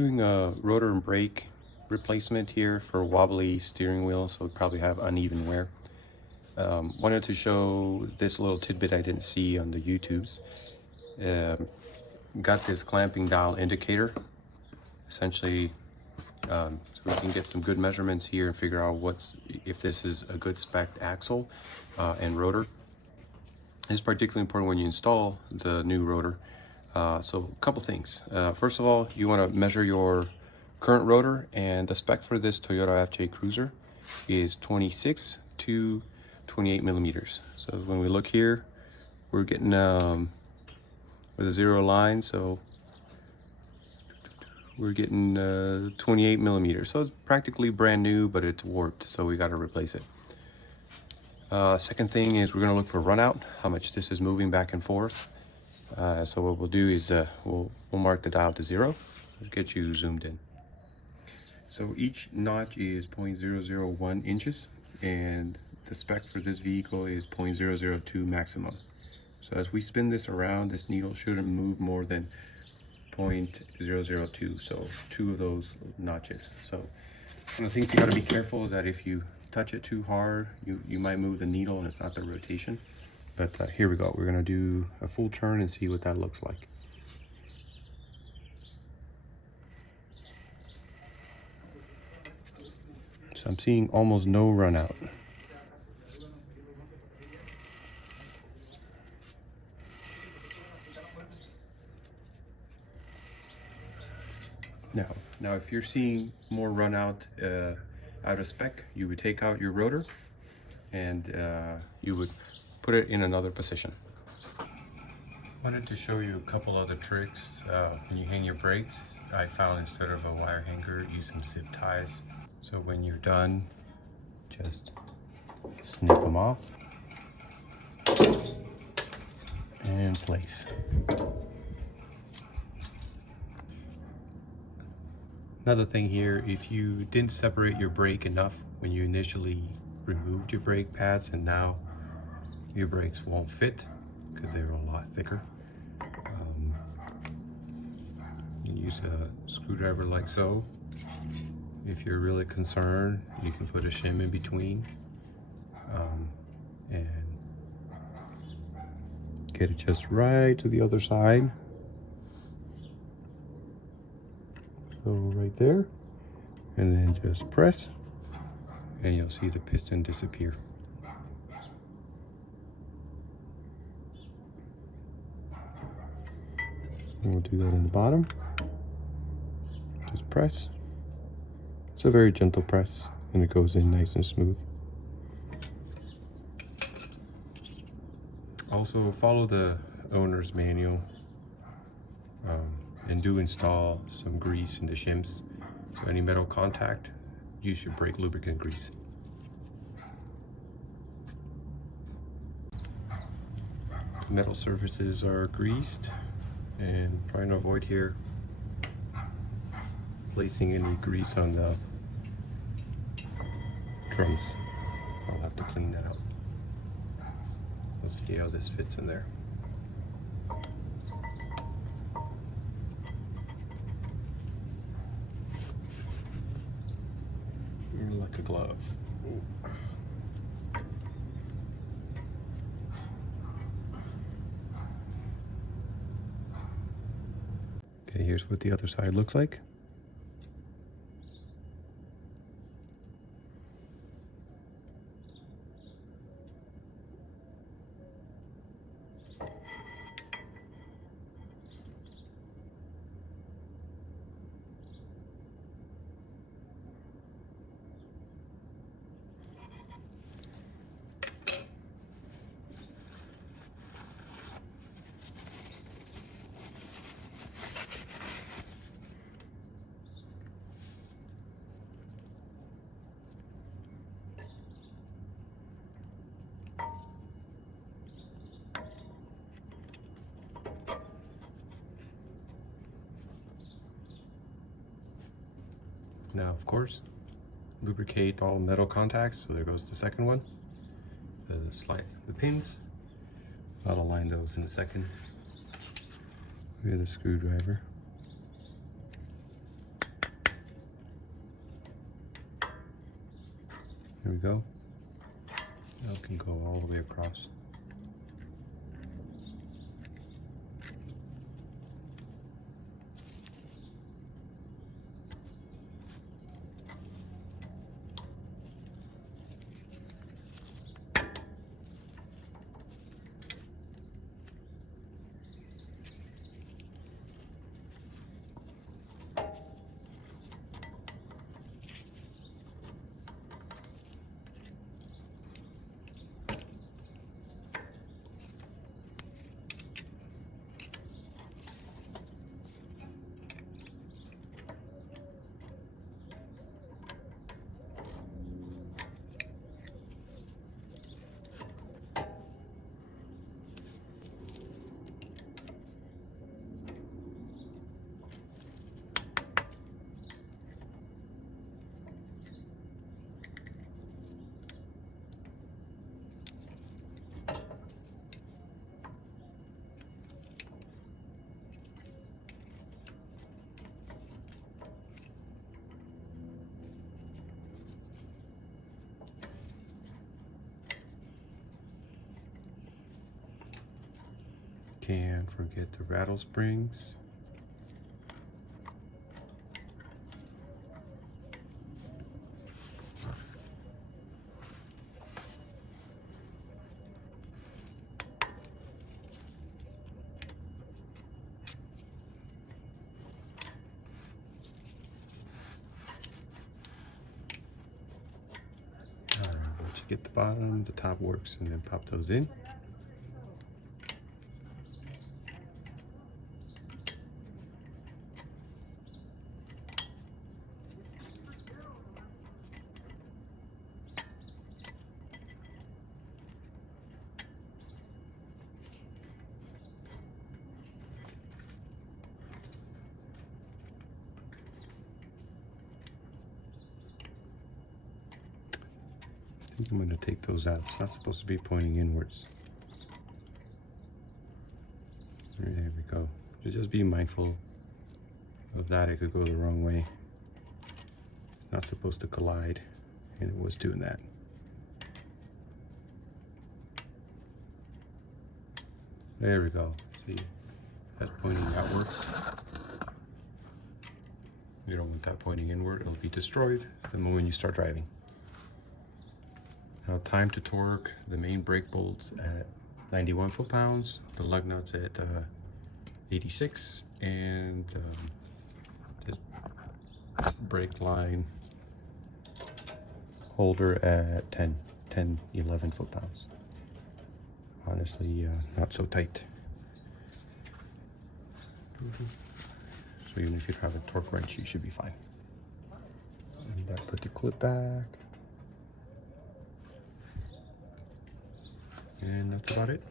Doing a rotor and brake replacement here for a wobbly steering wheel, so we probably have uneven wear. Wanted to show this little tidbit I didn't see on the YouTubes. Got this clamping dial indicator, essentially, so we can get some good measurements here and figure out if this is a good spec axle and rotor. It's particularly important when you install the new rotor. So a couple things. First of all, you want to measure your current rotor, and the spec for this Toyota FJ Cruiser is 26 to 28 millimeters. So when we look here, we're getting with a zero line, so we're getting 28 millimeters. So it's practically brand new, but it's warped, so we got to replace it. Second thing is we're going to look for runout, how much this is moving back and forth. So what we'll do is we'll mark the dial to 0. Let's get you zoomed in. So each notch is 0.001 inches, and the spec for this vehicle is 0.002 maximum. So as we spin this around, this needle shouldn't move more than 0.002, so 2 of those notches. So one of the things you got to be careful is that if you touch it too hard, you might move the needle, and it's not the rotation. But here we go. We're going to do a full turn and see what that looks like. So I'm seeing almost no run out. Now if you're seeing more run out out of spec, you would take out your rotor and you would put it in another position. Wanted to show you a couple other tricks. When you hang your brakes, I found instead of a wire hanger, use some zip ties. So when you're done, just snip them off and place. Another thing here, if you didn't separate your brake enough when you initially removed your brake pads, and now your brakes won't fit because they're a lot thicker, you can use a screwdriver like so. If you're really concerned, you can put a shim in between and get it just right to the other side. So right there, and then just press, and you'll see the piston disappear. And we'll do that in the bottom. Just press. It's a very gentle press, and it goes in nice and smooth. Also, follow the owner's manual and do install some grease in the shims. So any metal contact, use your brake lubricant grease. Metal surfaces are greased, and trying to avoid here placing any grease on the drums. I'll have to clean that out. Let's see how this fits in there. Like a glove. Ooh. Okay, here's what the other side looks like. Now, of course, lubricate all metal contacts. So there goes the second one. The pins. I'll align those in a second with a screwdriver. There we go. Now it can go all the way across. Can't forget the rattle springs. All right, once you get the bottom, the top works, and then pop those in. I think I'm going to take those out. It's not supposed to be pointing inwards. There we go. Just be mindful of that. It could go the wrong way. It's not supposed to collide, and it was doing that. There we go. See, that's pointing outwards. You don't want that pointing inward. It'll be destroyed the moment you start driving. Now, time to torque. The main brake bolts at 91 foot-pounds. The lug nuts at 86, and this brake line holder at 11 foot-pounds. Honestly, not so tight. So even if you have a torque wrench, you should be fine. And I put the clip back. And that's about it.